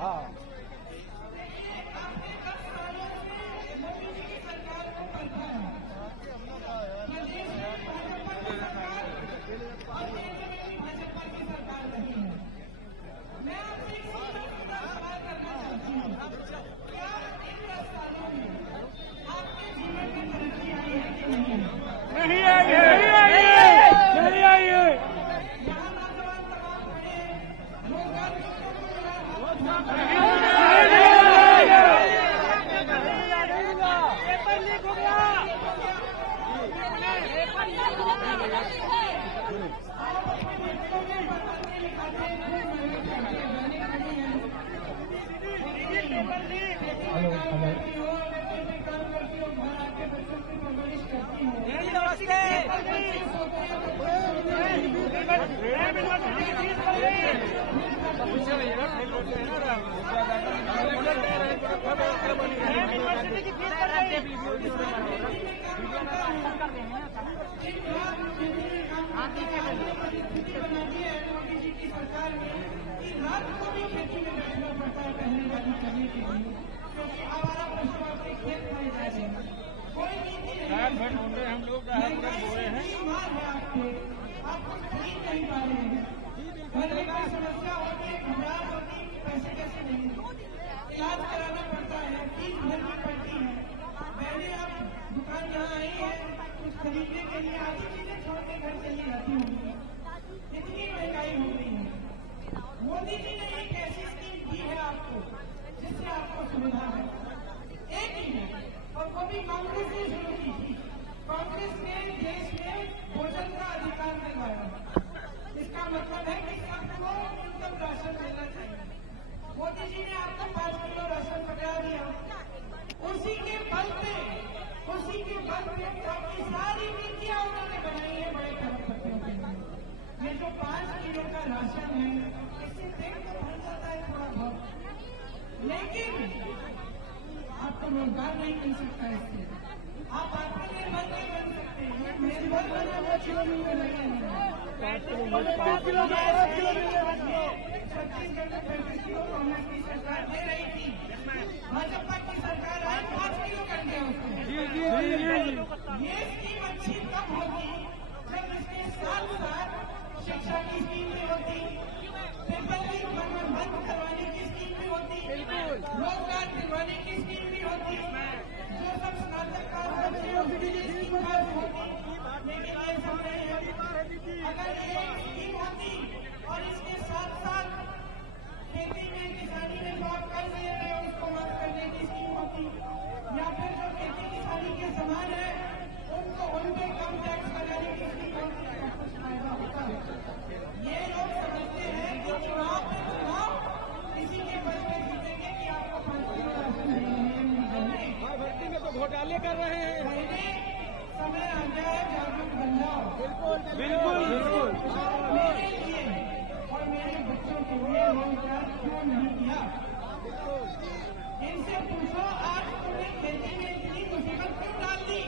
हम लोग बोए हैं समस्या होती है, घबराहट होती है, पैसे कैसे नहीं इलाज कराना पड़ता है, फीस भरनी पड़ती है। मैंने अब दुकान यहाँ आई है कुछ खरीदने के लिए, आधी चीजें छोड़ के घर चली जाती हूँ। इतनी महंगाई हो गई है। मोदी जी ने एक ऐसी स्कीम दी है आपको जिससे आपको सुविधा है, एक ही है, और वो भी कांग्रेस ने शुरू की थी। कांग्रेस ने देश में भोजन का अधिकार दिलवाया। इसका मतलब है कि सबको न्यूनतम राशन मिलना चाहिए। मोदी जी ने आपको 5 किलो राशन पकड़ा दिया, उसी के बल पे काफी सारी नीतियां उन्होंने बनाई है बड़े खरबपतियों के लिए। ये जो 5 किलो का राशन है, इससे पेट तो भर जाता है थोड़ा बहुत, लेकिन आपको रोजगार नहीं मिल सकता। इससे आप आत्मनिर्भर नहीं बन सकते। निर्भर बना 5 किलो नहीं बनेगा। 5 किलो छत्तीसगढ़ में 35 किलो कांग्रेस की सरकार दे रही थी, भाजपा की सरकार आज 5 किलो कर दिया उसको। ये स्कीम अच्छी तब होगी जब इसके साथ साथ शिक्षा की स्कीम भी होती, पेपर लीक बंद करवाने की स्कीम भी होती, रोजगार दिलवाने की स्कीम भी होती, जो सब स्नातक पास होती होती। लेकिन ये सब नहीं है। अगर ये स्कीम होती और इसके साथ साथ खेती में किसानी में जो आप कर रहे हैं उसको माफ करने की स्कीम होती, या फिर जो खेती किसानी के सामान है उनको उन पे कम टैक्स लगाने की स्कीम होती, कुछ फायदा होता। ये लोग समझते हैं कि चुनाव पे चुनाव किसी के बल पे जीतेंगे कि आपको 5 किलो राशन देंगे। भर्ती में तो घोटाले कर रहे हैं। समय आ जाए जागरूक बन जाओ। बिल्कुल मेरे लिए और मेरे बच्चों के लिए रोजगार क्यों नहीं किया? इनसे पूछो, आज तुमने खेती में इतनी मुसीबत क्यों डाल दी?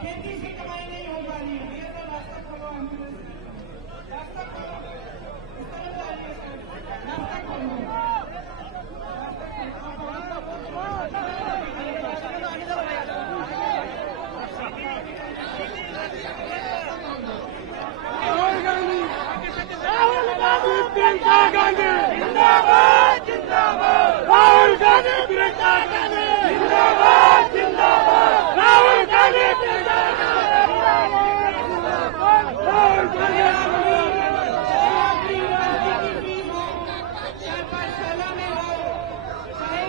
खेती से कमाई नहीं हो पा रही है। ये तो रास्ता खोलो, एम्बुलेंस रास्ता खोलो, इस तरह जाइए सर, रास्ता खोलो। प्रियंका गांधी जिंदाबाद जिंदाबाद, राहुल गांधी प्रियंका गांधी जिंदाबाद जिंदाबाद, राहुल गांधी प्रियंका गांधी राहुल गांधी। पाठशाला में हो, चाहे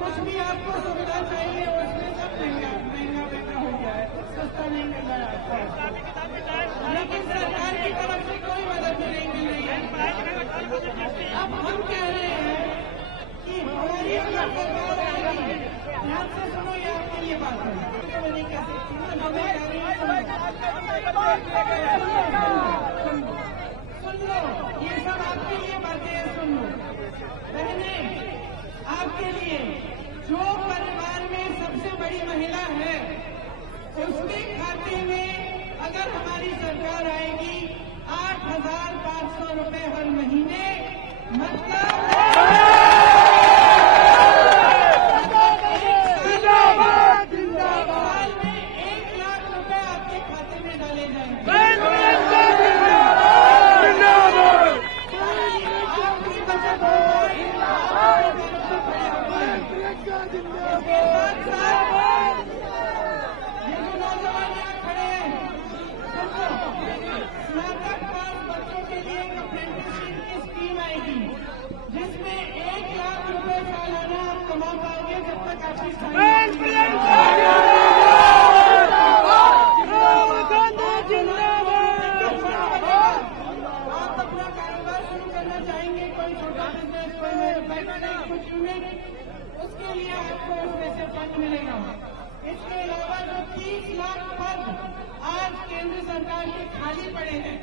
कुछ भी आपको सुविधा चाहिए, उसमें सब महंगा हो गया है, कुछ सस्ता नहीं मिल रहा है। लेकिन सरकार की तरफ से कोई मदद नहीं मिल रही है। अब हम कह रहे हैं कि हमारी अगर सरकार आएगी, ध्यान से सुनो, ये आपके लिए बात है, नहीं कह सकती हूँ, सुन लो, ये सब आपके लिए बातें हैं, सुन लो। बहने, आपके लिए जो परिवार में सबसे बड़ी महिला है उसके खाते में अगर हमारी सरकार आएगी 8,500 रुपए हर महीने, मतलब आ पाओगे जब तक आपकी राहुल गांधी जिंदाबाद। आप अपना कारोबार शुरू करना चाहेंगे, कोई छोटा बिजनेस, कोई मैन्युफैक्चरिंग, कुछ यूनिट, उसके लिए आपको उसमें से फंड मिलेगा। इसके अलावा जो 30 लाख पद आज केंद्र सरकार के खाली पड़े हैं,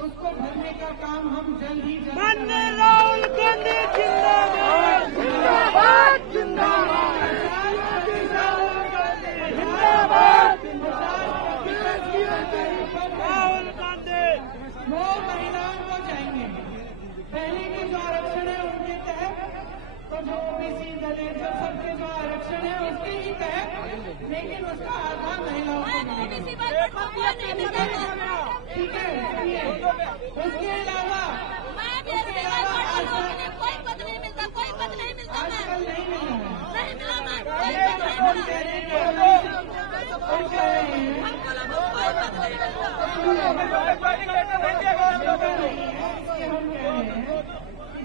उसको भरने का काम हम जल्द ही माननीय राहुल गांधी जिंदाबाद जिंदाबाद जिंदाबाद जिंदाबाद राहुल गांधी। वो महिलाओं को चाहेंगे, पहले के जो आरक्षण है उनके तहत, तो जो ओबीसी दलित सबके जो आरक्षण है उसके ही तहत, लेकिन उसका आधा महिलाओं को मिलेगा। ठीक है, उसके अलावा कोई पद नहीं मिलता, कोई पद नहीं मिलता। आजकल नहीं मिल रहा है।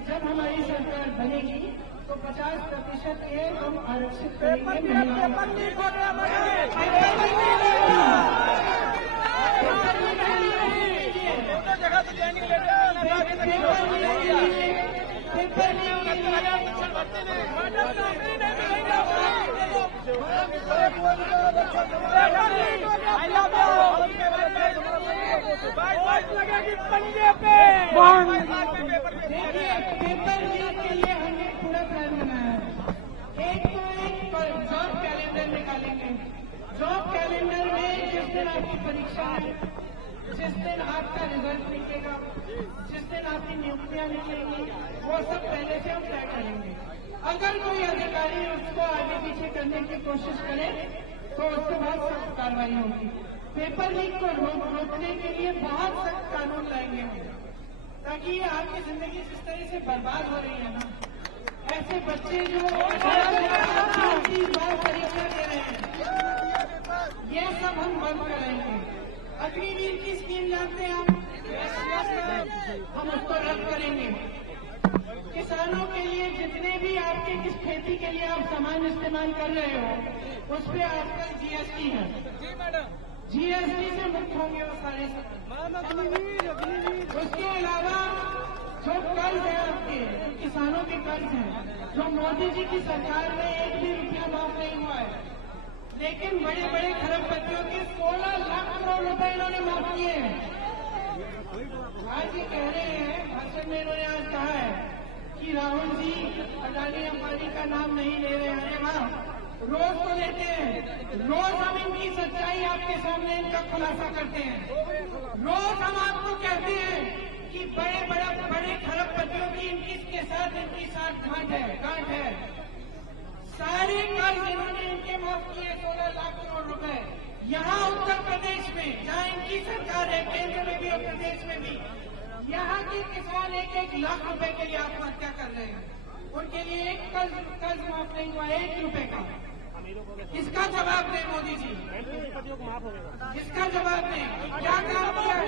जब हमारी सरकार बनेगी तो 50% के हम आरक्षित करेंगे। देखिए, पेपर लीक के लिए हमने पूरा प्लान बनाया है। एक जॉब कैलेंडर निकालेंगे। जॉब कैलेंडर में जिस दिन आपकी परीक्षा है, जिस दिन आपका रिजल्ट निकलेगा, जिस दिन आपकी नियुक्तियां निकलेंगी, वो सब पहले से हम तय करेंगे। अगर कोई अधिकारी उसको आगे पीछे करने की कोशिश करे तो उसके बाद सख्त कार्रवाई होगी। पेपर लीक को रोकने के लिए बहुत सख्त कानून लाएंगे हम, ताकि ये आपकी जिंदगी जिस तरह से बर्बाद हो रही है ना, ऐसे बच्चे जो 30 बार परीक्षा दे रहे हैं, ये सब हम बंद कराएंगे। अग्निवीर की स्कीम जानते हैं आप, हम उसको रद्द करेंगे। किसानों के लिए जितने भी आपके किस खेती के लिए आप सामान इस्तेमाल कर रहे हो, उस पर आजकल जीएसटी है। जीएसटी से मुक्त होंगे वो सारे। उसके अलावा जो कर्ज है आपके, किसानों के कर्ज हैं, जो मोदी जी की सरकार में 1 भी रुपया माफ नहीं हुआ है, लेकिन बड़े बड़े खरबपतियों के 16 लाख करोड़ रुपए इन्होंने माफ किए हैं। आज ये कह रहे हैं, भाषण में इन्होंने आज कहा है कि राहुल जी अडानी अंबानी का नाम नहीं ले रहे हैं। वाह, रोज तो लेते हैं, रोज हम इनकी सच्चाई आपके सामने इनका खुलासा करते हैं। रोज हम आपको कहते हैं कि बड़े खरबपतियों की इनके साथ गांठ है। सारे कर्ज इन्होंने इनके माफ किए 16 लाख करोड़ रुपए। यहाँ उत्तर प्रदेश में जहाँ इनकी सरकार है, केंद्र में भी और प्रदेश में भी, यहाँ के किसान 1-1 लाख रुपए के लिए आत्महत्या कर रहे हैं। उनके लिए एक कर्ज माफ नहीं हुआ 1 रुपए का। इसका जवाब दें मोदी जी, इसका जवाब दें। क्या काम किया है?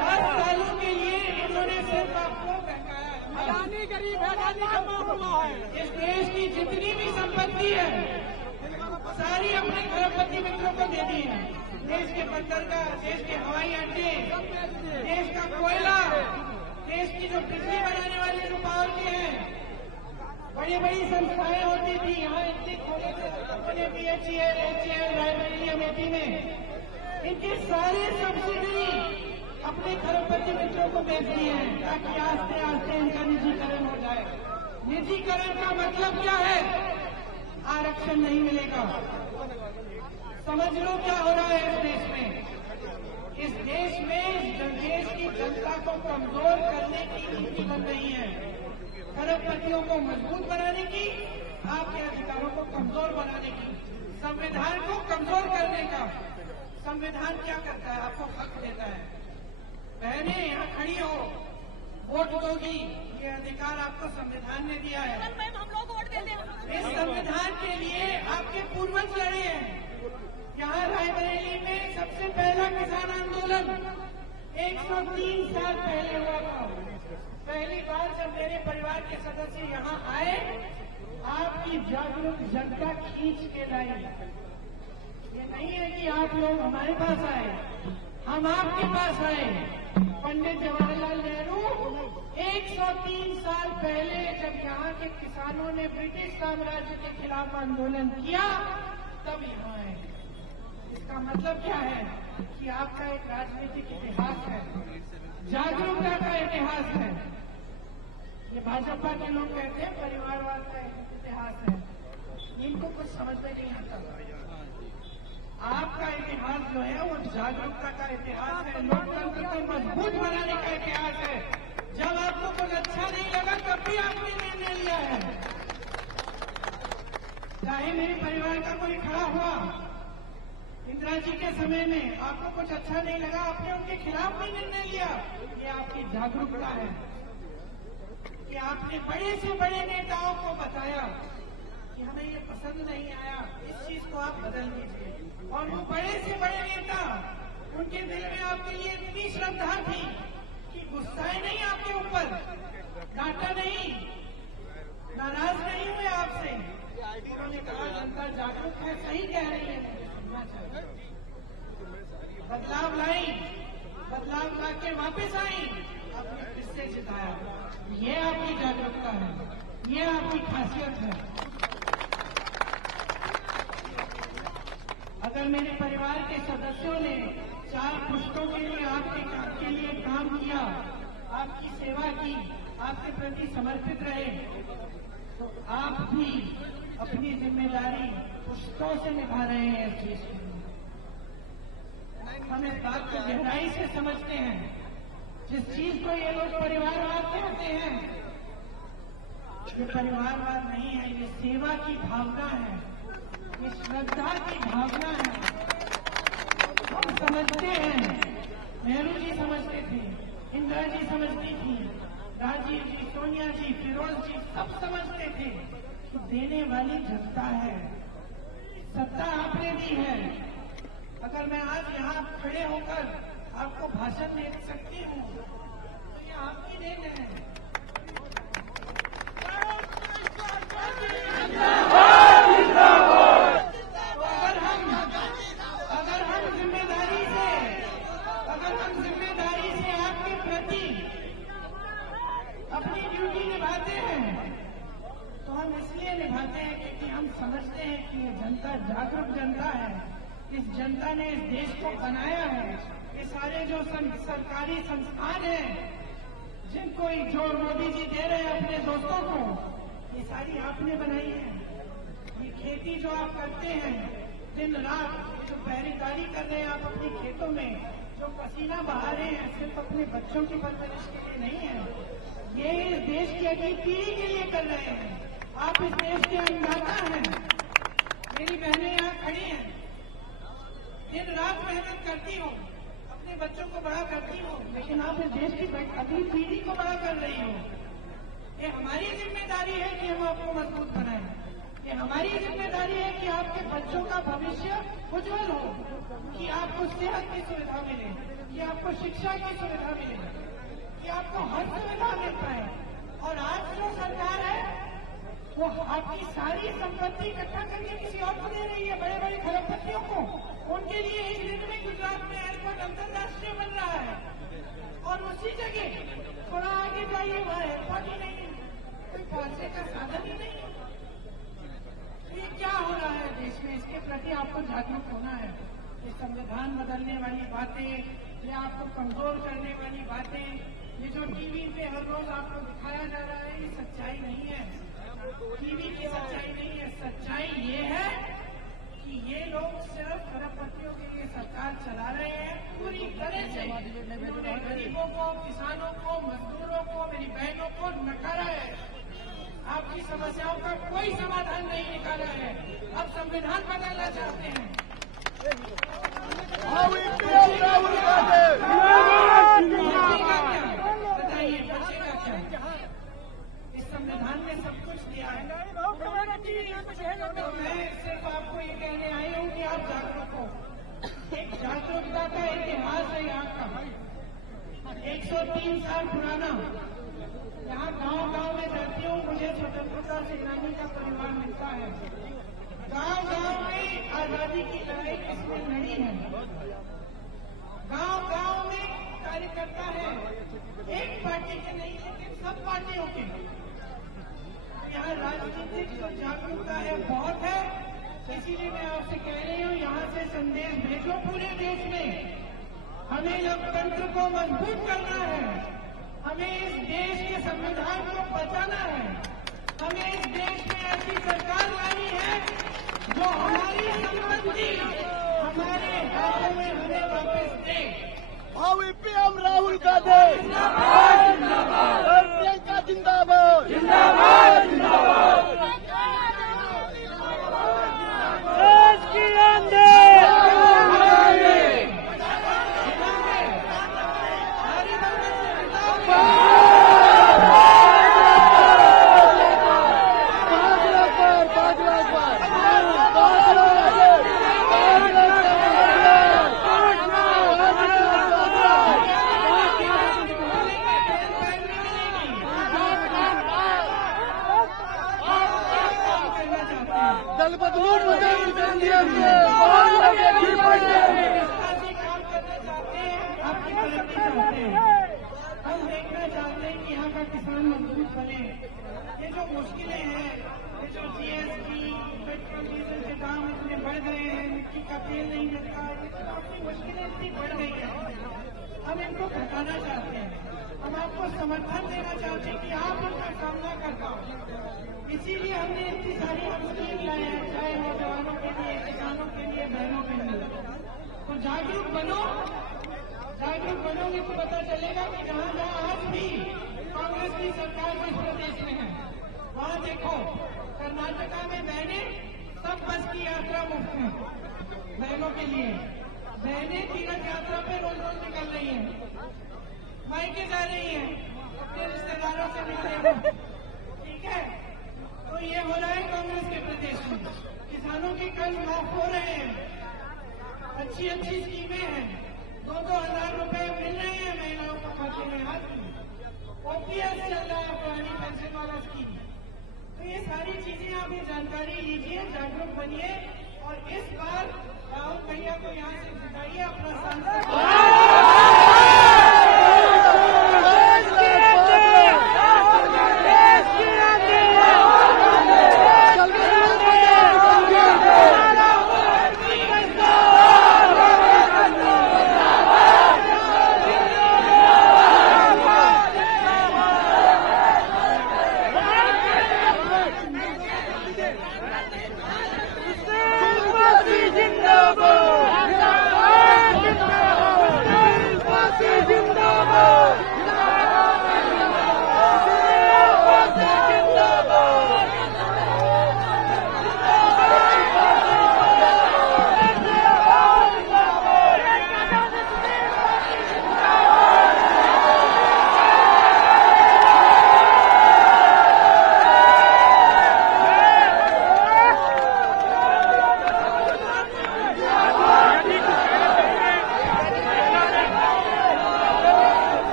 10 सालों के लिए इन्होंने सिर्फ आपको बहकाया। अडानी गरीब है, अडानी का माफ हुआ है। इस देश की जितनी भी संपत्ति है सारी अपने खरबपति मित्रों को दे दी है। देश के बंदरगाह, देश के हवाई अड्डे, देश का कोयला, देश की जो बिजली बनाने वाले जो पावर के हैं, बड़ी बड़ी संस्थाएं होती थी यहाँ, इतनी खोले थे company BHEL, HAL, Raebareli, Amethi में, इनके सारे सब्सिडी अपने खरबपति मित्रों को बेच दिए हैं, ताकि आस्ते आस्ते इनका निजीकरण हो जाए। निजीकरण का मतलब क्या है? आरक्षण नहीं मिलेगा। समझ लो क्या हो रहा है इस देश में। इस देश में देश की जनता को कमजोर करने की नीति बन रही है, खरबपतियों को मजबूत बनाने की, आपके अधिकारों को कमजोर बनाने की, संविधान को कमजोर करने का। संविधान क्या करता है? आपको हक देता है। बहनें यहाँ खड़ी हो, वोट दोगी, ये अधिकार आपको संविधान ने दिया है। हम लोग वोट देते हैं। इस संविधान के लिए आपके पूर्वज लड़े हैं। यहाँ रायबरेली में सबसे पहला किसान आंदोलन 103 साल पहले हुआ था। पहली बार जब मेरे परिवार के सदस्य यहाँ आए, आपकी जागरूक जनता खींच के लाई। ये नहीं है कि आप लोग हमारे पास आए, हम आपके पास आए। पंडित जवाहरलाल नेहरू 103 साल पहले जब यहाँ के किसानों ने ब्रिटिश साम्राज्य के खिलाफ आंदोलन किया, तब यहाँ आए। इसका मतलब क्या है कि आपका एक राजनीतिक इतिहास है, जागरूकता का इतिहास है। ये भाजपा के लोग कहते हैं परिवारवाद का इतिहास है, इनको कुछ समझ में नहीं आता। आपका इतिहास जो है वो जागरूकता का इतिहास है, लोकतंत्र को मजबूत बनाने का इतिहास है। जब आपको कुछ अच्छा नहीं लगा तब भी आपने निर्णय लिया है। चाहे मेरे परिवार का कोई खड़ा हुआ इंदिरा जी के समय में, आपको कुछ अच्छा नहीं लगा, आपने उनके खिलाफ भी निर्णय लिया। ये आपकी जागरूकता है कि आपने बड़े से बड़े नेताओं को बताया कि हमें ये पसंद नहीं आया, इस चीज को आप बदल दीजिए। और वो बड़े से बड़े नेता, उनके दिल में आपके लिए इतनी श्रद्धा थी कि गुस्साए नहीं आपके ऊपर, डांटा नहीं, नाराज नहीं हुए आपसे। उन्होंने कहा जनता जागरूक है, सही कह रही है, बदलाव लाई, बदलाव ला के वापिस आई, आपने फिर से जिताया। ये आपकी जागरूकता है, ये आपकी खासियत है। अगर मेरे परिवार के सदस्यों ने 4 पुश्तों के लिए आपके लिए काम किया, आपकी सेवा की, आपके प्रति समर्पित रहे, तो आप भी अपनी जिम्मेदारी पुश्तों से निभा रहे हैं। इस चीज को हम इस बात को गहराई से समझते हैं। जिस चीज को ये लोग परिवारवाद कहते हैं, ये परिवारवाद नहीं है, ये सेवा की भावना है, ये श्रद्धा की भावना है। हम समझते हैं, नेहरू जी समझते थे, इंदिरा जी समझती थी, राजीव जी, सोनिया जी, फिरोज जी सब समझते थे कि देने वाली जनता है, सत्ता आपने दी है। अगर मैं आज यहाँ खड़े होकर आपको भाषण दे सकती हूँ तो ये आपकी देन है। अगर हम जिम्मेदारी से आपके प्रति अपनी ड्यूटी निभाते हैं तो हम इसलिए निभाते हैं क्योंकि हम समझते हैं कि ये जनता जागरूक जनता है। इस जनता ने इस देश को बनाया है। ये सारे जो सरकारी संस्थान हैं, जिनको जो मोदी जी दे रहे हैं अपने दोस्तों को, ये सारी आपने बनाई है। ये खेती जो आप करते हैं दिन रात, जो पहरेदारी कर रहे हैं आप अपनी खेतों में, जो पसीना बहा रहे हैं, सिर्फ अपने बच्चों की परवरिश के लिए नहीं है, ये इस देश की अगली पीढ़ी के लिए कर रहे हैं। आप इस देश के अन्नदाता हैं। मेरी बहनें यहाँ खड़ी हैं, दिन रात मेहनत करती हूँ, अपने बच्चों को बड़ा करती हूँ, लेकिन आप इस देश की अगली पीढ़ी को बड़ा कर रही हो। ये हमारी जिम्मेदारी है कि हम आपको मजबूत बनाएं। ये हमारी जिम्मेदारी है कि आपके बच्चों का भविष्य उज्जवल हो, कि आपको सेहत की सुविधा मिले, कि आपको शिक्षा की सुविधा मिले, कि आपको हर सुविधा मिल पाए। और आज जो सरकार है वो आपकी सारी संपत्ति इकट्ठा करके किसी और को दे रही है, बड़े बड़े खरबपतियों को। उनके लिए एक दिन में गुजरात में एयरपोर्ट अंतर्राष्ट्रीय बन रहा है, और उसी जगह थोड़ा आगे जाइए वहाँ एयरपोर्ट ही नहीं, कोई पहुंचने का साधन ही नहीं। ये क्या हो रहा है देश में? इसके प्रति आपको जागरूक होना है। ये संविधान बदलने वाली बातें, ये आपको कमजोर करने वाली बातें, ये जो टीवी पे हर रोज आपको दिखाया जा रहा है, ये सच्चाई नहीं है। टीवी की सच्चाई नहीं है। सच्चाई ये है कि ये लोग सिर्फ खरबपतियों के लिए सरकार चला रहे हैं पूरी तरह से। इन्होंने गरीबों को, किसानों को, मजदूरों को, मेरी बहनों को नकारा है। आपकी समस्याओं का कोई समाधान नहीं निकाला है। अब संविधान बदलना चाहते हैं। बताइए बचेगा क्या? इस संविधान में सब कुछ दिया है। तो मैं सिर्फ आपको ये कहने आई हूँ कि आप जागरूक हो। एक जागरूकता का इतिहास है यहाँ का, 103 साल पुराना। यहाँ गांव-गांव में जाती हूँ, मुझे स्वतंत्रता सेनानी का परिवार मिलता है। गांव-गांव में आजादी की लड़ाई किसने लड़ी है? गांव-गांव में कार्यकर्ता है, एक पार्टी के नहीं लेकिन सब पार्टियों के। यहाँ राजनीतिक जो जागरूकता है बहुत है, इसीलिए मैं आपसे कह रही हूँ यहाँ से संदेश भेजो पूरे देश में। हमें लोकतंत्र को मजबूत करना है, हमें इस देश के संविधान को बचाना है, हमें इस देश में ऐसी सरकार लानी है जो हमारी संपत्ति हमारे हाथों में हमें वापस दे। भावी पीएम राहुल गांधी और प्रियंका जिंदाबाद जिंदाबाद जिंदाबाद। देश की आंधी दल बदलून काम करना चाहते हैं, आपकी तरक्की चाहते हैं। हम देखना चाहते हैं कि यहाँ का किसान मजबूत बने। ये जो मुश्किलें हैं, ये जो जीएसटी, पेट्रोल डीजल के दाम इतने बढ़ गए हैं, मिट्टी का तेल नहीं मिलता, ये तो आपकी मुश्किलें इतनी बढ़ गई है, हम इनको घटाना चाहते हैं। हम आपको समर्थन देना चाहते हैं कि आप उनका सामना कर पाओ। इसीलिए हमने इतनी सारी स्कीम लाई है, चाहे नौजवानों के लिए, किसानों के लिए, बहनों के लिए। तो जागरूक बनोगे तो पता चलेगा कि जहाँ जहाँ आज भी कांग्रेस की सरकार जिस प्रदेश में है, वहाँ देखो कर्नाटका में बहनें सब बस की यात्रा मुफ्त है बहनों के लिए। बहनें तीर्थ यात्रा पे रोज रोज निकल रही हैं, मायके जा रही हैं अपने रिश्तेदारों से मिलने। ठीक है, तो ये हो रहा है कांग्रेस के प्रदेश में। किसानों के कर्ज माफ हो रहे हैं, अच्छी अच्छी स्कीमें हैं, 2-2 हजार रुपए मिल रहे हैं महिलाओं को खाते में हाथ में। ओपीएस चल रहा है, पुरानी पेंशन वाला स्कीम। तो ये सारी चीजें आप ये जानकारी लीजिए, जागरूक बनिए और इस बार राहुल भैया को यहाँ से जिताइए अपना सांसद।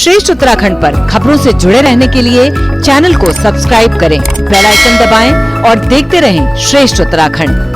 श्रेष्ठ उत्तराखंड पर खबरों से जुड़े रहने के लिए चैनल को सब्सक्राइब करें, बेल आइकन दबाएं और देखते रहें श्रेष्ठ उत्तराखंड।